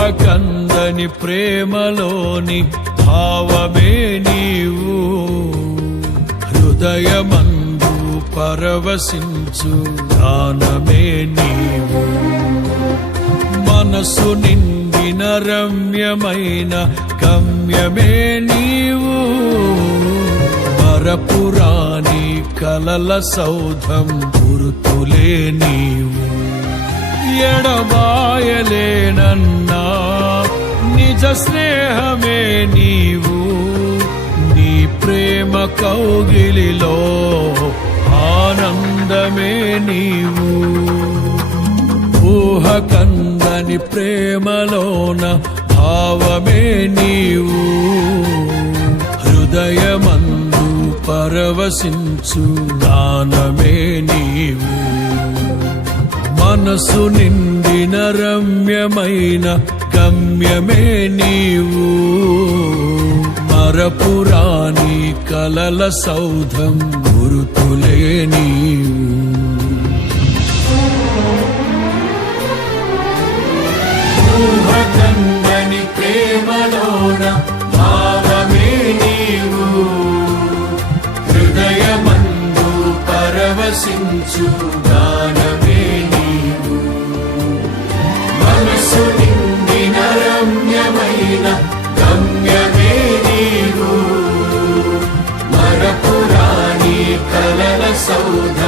ఊహకందని ప్రేమలోని భావమే నీవు, హృదయమందు పరవశించు గానమే నీవు. మనసు నిండిన రమ్యమైన గమ్యమే నీవు, మరపురాని కలల సౌధం గుర్తులే నీవు. ఎడబాయలేనన్నా నిజ స్నేహమే నీవు, నీ ప్రేమ కౌగిలిలో ఆనందమే నీవు. ఊహకందని ప్రేమలోన భావమే నీవు, హృదయమందు పరవశించు గానమే నీవు. మనసు నిండిన రమ్యమైన గమ్యమే నీవు, మరపురాని కలల సౌధం గుర్తులే నీవు. ఊహకందని ప్రేమలోన భావమే నీవు, హృదయమందు పరవశించు గానమే నీవు. మనసు నిండిన రమ్యమైన గమ్యమే నీవు, మరపురాని కలల సౌధ